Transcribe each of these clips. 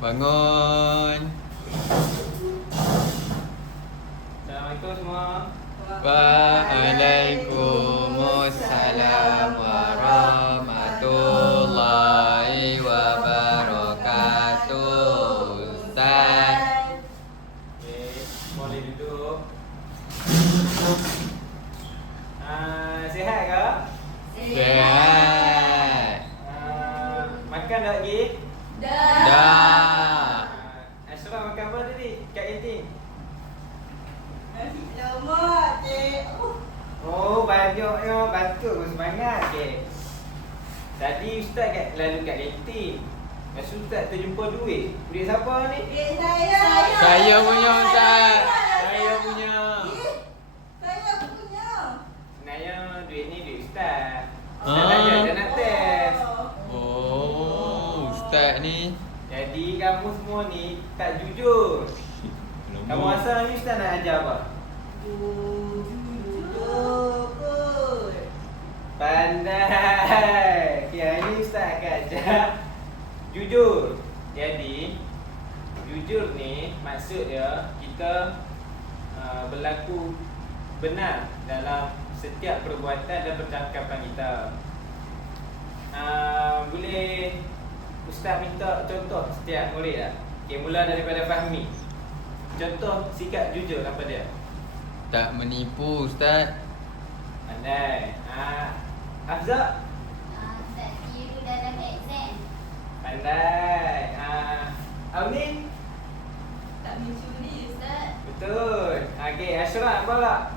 Bangun. Assalamualaikum semua. Waalaikumsalam warahmatullahi wabarakatuh. Ustaz. Okey, boleh duduk. Sihat ke? Sihat. Makan dah lagi? Dah. Ashraf makan apa tadi? Kat kantin. Nasi lemak, cik. Oh, banyaknya. Batul pun semangat. Okey. Tadi Ustaz lalu kat kantin. Lepas tu Ustaz terjumpa duit. Duit siapa ni? Duit saya. Saya punya, Ustaz. Saya punya. Saya punya. Sebenarnya duit ni duit Ustaz. Ustaz Ah. belajar dia nak test. Oh, Ustaz ni. Jadi kamu semua ni tak jujur. Kamu rasa ni Ustaz nak ajar apa? Jujur kot. Pandai. Okay, hari ni Ustaz akan ajar jujur. Jadi jujur ni maksud dia kita berlaku benar dalam setiap perbuatan dan percakapan kita. Boleh Ustaz minta contoh setiap murid tak? Okay, mula daripada Fahmi. Contoh sikap jujur apa dia? Tak menipu, Ustaz. Pandai. Hafzah? Tak kira dalam exam. Pandai. Auni? Tak mencuri, Ustaz. Betul. Okey, Ashraf apa tak?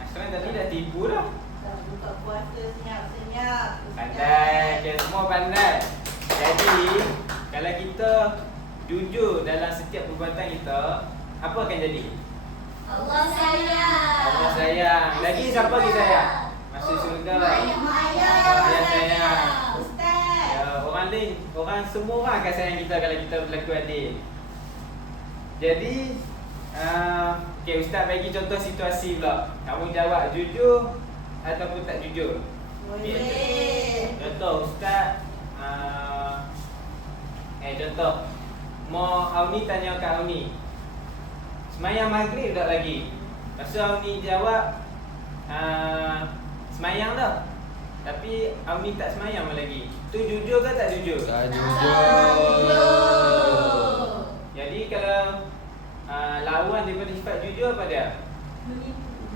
Ashraf tadi dah tipu dah. Tak buka puasa senyap-senyap. Pandai. Okay, semua pandai. Jadi, kalau kita jujur dalam setiap perbuatan kita, apa akan jadi? Allah sayang. Allah sayang. Lagi siapa lagi sayang? Masuk syurga. Allah sayang. Ustaz. Ya, orang lain, semua orang akan sayang kita kalau kita berlaku adil. Jadi, okay, Ustaz bagi contoh situasi pula. Kamu jawab jujur ataupun tak jujur. Boleh. Contoh Ustaz, contoh mau Auni tanya kat Auni, semayang maghrib tak lagi? Lepas tu Auni jawab semayang dah, tapi Auni tak semayang lagi. Tu jujur ke tak jujur? Tak Jujur. jujur. Jadi kalau lawan daripada sifat jujur apa dia?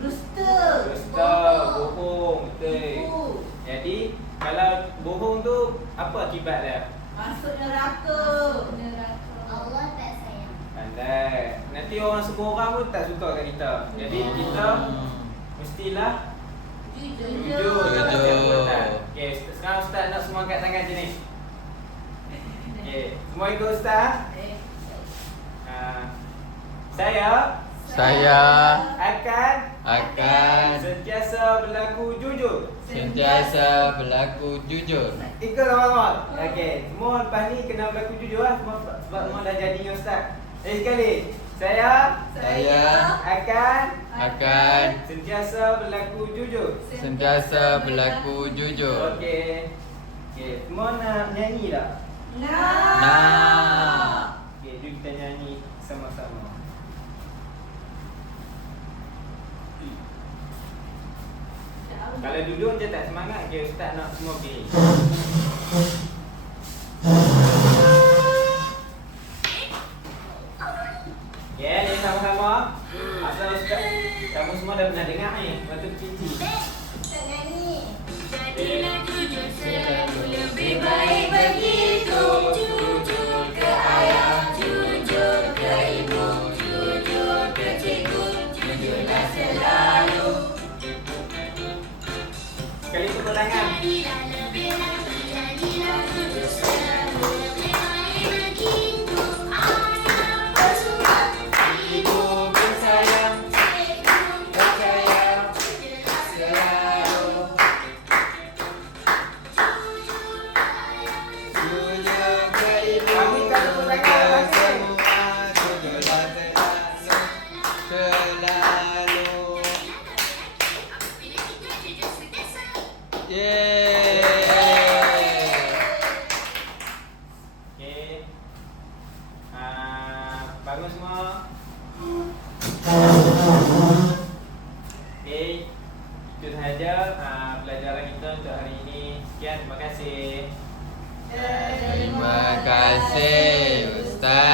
Dusta. Dusta, bohong, betul. Tipu. Jadi kalau bohong tu apa akibat dia? Masuk neraka. Allah tak sayang. Pandai. Nanti semua orang pun tak suka kat kita. Jadi kita mestilah jujur dalam Jujur. setiap perbuatan. Okey, sekarang Ustaz nak semua angkat tangan sini. Okey, semua ikut Ustaz. Saya akan sentiasa berlaku jujur. Sentiasa berlaku jujur. Ikut sama-sama. Okey, semua lepas ni kena berlaku jujur lah sebab semua dah jadinya Ustaz. Sekali. Saya akan sentiasa berlaku jujur. Sentiasa berlaku jujur. Okey. Okey, semua nak nyanyi tak? Nah. Okey, jom kita nyanyi sama-sama. Kalau duduk je tak semangat, okay, Ustaz nak semua pergi. Okay, ni sama-sama. Asal Ustaz, kamu semua dah pernah dengar ni. Lepas tu cici. Ustaz nyanyi. Jadilah jujur selalu lebih baik begitu. Jujur ke ayah, jujur ke ibu, jujur ke cikgu, jujurlah selalu. Sekali tepuk tangan. Jadilah lebih lagi, Sama semua. Okey. Itu sahaja pelajaran kita untuk hari ini. Sekian, terima kasih. Terima kasih.